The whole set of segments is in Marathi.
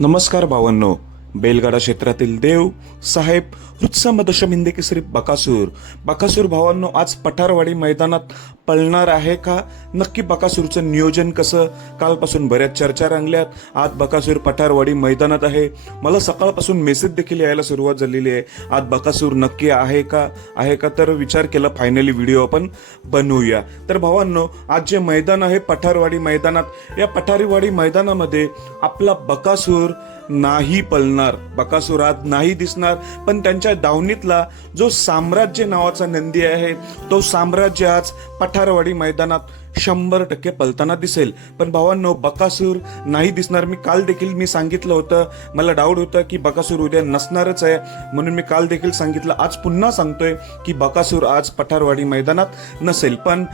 नमस्कार भावांनो. बेलगाडा क्षेत्रातील देव साहेब हृत्सम दशमिंदे केसरी बकासूर. बकासूर भावांनो आज पठारवाडी मैदानात पळणार आहे का? नक्की बकासूरचं नियोजन कसं? कालपासून बऱ्याच चर्चा रंगल्यात. आज बकासूर पठारवाडी मैदानात आहे. मला सकाळपासून मेसेज देखील यायला सुरुवात झालेली आहे. आज बकासूर नक्की आहे का? आहे का? तर विचार केला फायनली व्हिडिओ आपण बनवूया. तर भावांनो आज जे मैदान आहे पठारवाडी मैदानात या पठारवाडी मैदानामध्ये आपला बकासूर नाही पळणार. बकासूर आज नाही दिसणार. पण त्यांच्या दावणीतला जो साम्राज्य नावाचा नंदी आहे तो साम्राज्य आज पठारवाडी मैदानात शंभर टक्के पलताना दिसेल. पण भावांनो बकासूर नाही दिसणार. मी काल देखील मी सांगितलं होतं. मला डाऊट होतं की बकासूर उद्या नसणारच आहे. म्हणून मी काल देखील सांगितलं. आज पुन्हा सांगतोय की बकासूर आज पठारवाडी मैदानात नसेल. पण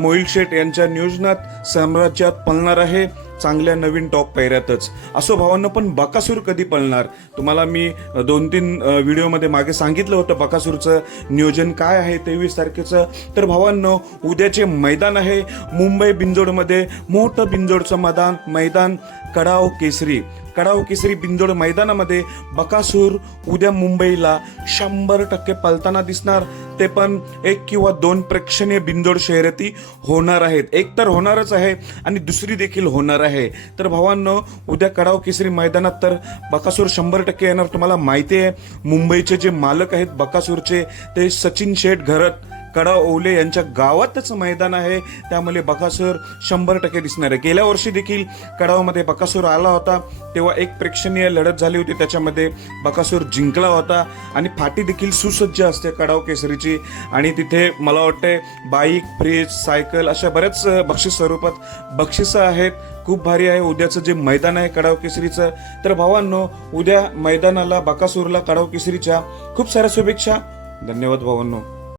मोहिल शेठ यांच्या नियोजनात साम्राज्यात पलणार आहे. चांगल्या नवीन टॉप पैऱ्यातच असो भावांना पण बकासूर कधी पळणार? तुम्हाला मी दोन तीन व्हिडिओमध्ये मागे सांगितलं होतं बकासूरचं नियोजन काय आहे तेवीस तारखेचं. तर भावांनो उद्याचे मैदान आहे मुंबई बिंजोडमध्ये मोठं बिंजोडचं मैदान मैदान कडाव केसरी. कडाव केसरी बिंदोड मैदानामध्ये बकासूर उद्या मुंबईला शंभर टक्के पलताना दिसणार. ते पण एक किंवा दोन प्रेक्षणीय बिंदोड शर्यती होणार आहेत. एक तर होणारच आहे आणि दुसरी देखील होणार आहे. तर भावांनो उद्या कडाव केसरी मैदानात तर बकासूर शंभर टक्के येणार. तुम्हाला माहिती आहे मुंबईचे जे मालक आहेत बकासूरचे ते सचिन शेठ घरत कडा ओले यांच्या गावातच मैदान आहे. त्यामुळे बकासूर शंभर टक्के दिसणार आहे. गेल्या वर्षी देखील कडावमध्ये बकासूर आला होता. तेव्हा एक प्रेक्षणीय लढत झाली होती. त्याच्यामध्ये बकासूर जिंकला होता. आणि फाटी देखील सुसज्ज असते कडाव केसरीची. आणि तिथे मला वाटते बाईक फ्रीज सायकल अशा बऱ्याच बक्षीस स्वरूपात बक्षिसं आहेत. खूप भारी आहे. उद्याचं जे मैदान आहे कडाव केसरीचं. तर भावांनो उद्या मैदानाला बकासूरला कडाव केसरीच्या खूप साऱ्या शुभेच्छा. धन्यवाद भावांनो.